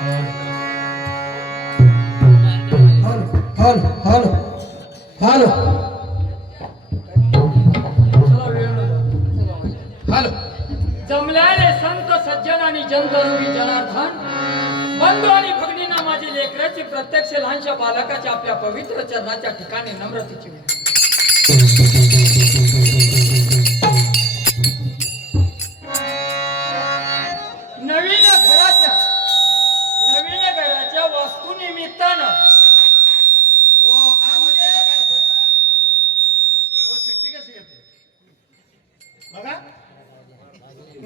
Hello hello hello hello. जमल्याने संत सज्जन आणि जनतरुणी जनार्दन बंधू आणि भगिनींना माझी लेकराची प्रत्यक्ष लहानशा बालकाच्या आपल्या पवित्र चरणाच्या ठिकाणी नम्रतेची नवीन घराच्या वास्तुनिमित्तानं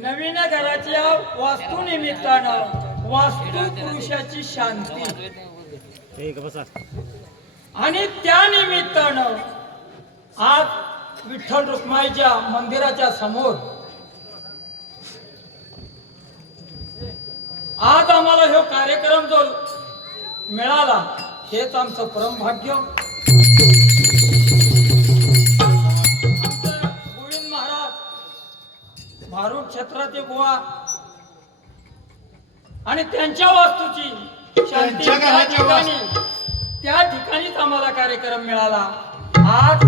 नवीन घराच्या वास्तुनिमित्तानं वास्तु पुरुषाची शांती आणि त्या निमित्तानं आज विठ्ठल रुक्माईच्या मंदिराच्या समोर आज आम्हाला हा कार्यक्रम जो मिळाला हेच आमचं परम भाग्य. गोविंद महाराज भारूड क्षेत्राचे बुवा आणि त्यांच्या वास्तूची शांती त्या ठिकाणीच आम्हाला कार्यक्रम मिळाला. आज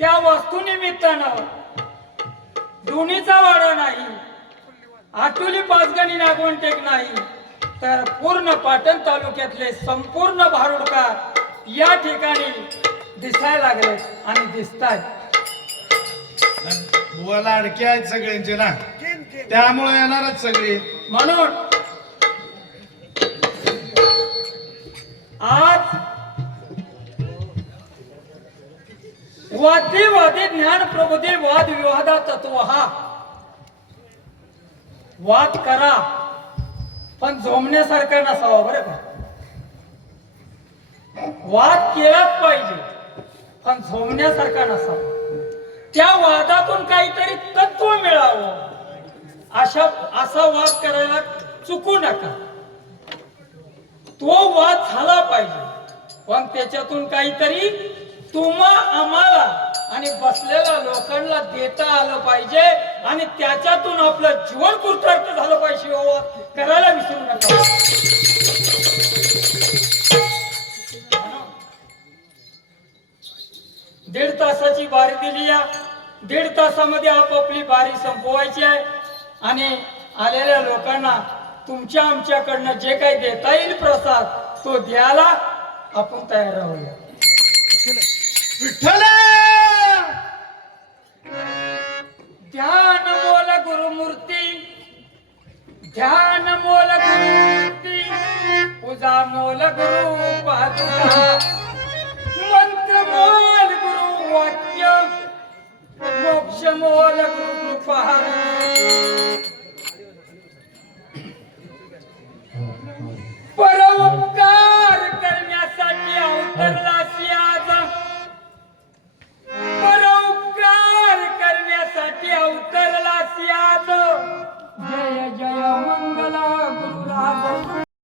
त्या वास्तूनिमित्तानं दोन्हीचा वाडा नाही, आटोली पाचगणी नागवण टेक नाही, तर पूर्ण पाटण तालुक्यातले संपूर्ण भारुडकार या ठिकाणी दिसायला लागले आणि दिसतायत. बुवाला अडके आहेत सगळ्यांचे ना, त्यामुळे येणारच सगळे. म्हणून आज वादी ज्ञान प्रबोधी वाद विवादा तत्व हा वाद करा पण झोमण्यासारखा नसावा. बरं का, वाद केलाच पाहिजे पण झोमण्यासारखा नसावा. त्या वादातून काहीतरी तत्व मिळावं असा वाद करायला चुकू नका. तो वाद झाला पाहिजे पण त्याच्यातून काहीतरी तुम्हा आम्हाला आणि बसलेल्या लोकांना देता आलं पाहिजे आणि त्याच्यातून आपलं जीवन कृतार्थ झालं पाहिजे. करायला विसरू नका. दीड तासाची बारी दिली या, दीड तासामध्ये आपापली बारी संपवायची आहे आणि आलेल्या लोकांना तुमच्या आमच्याकडनं जे काही देता येईल प्रसाद तो द्यायला आपण तयार राहूया. विठ्ठल ध्यान मोल गुरुमूर्ती, ध्यान मोल गुरुमूर्ती, पूजा मोल गुरु पादुका, मंत्र मोल गुरु वाक्य, मोक्ष मोल गुरु कृपा.